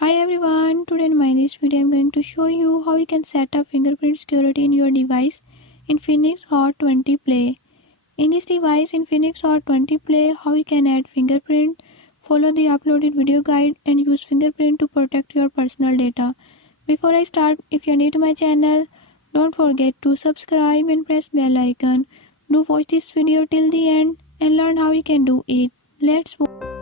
Hi everyone, today in my this video I am going to show you how you can set up fingerprint security in your device in Infinix Hot 20 Play. In this device Infinix Hot 20 Play, how you can add fingerprint, follow the uploaded video guide and use fingerprint to protect your personal data. Before I start, if you are new to my channel, don't forget to subscribe and press bell icon. Do watch this video till the end and learn how you can do it. Let's go.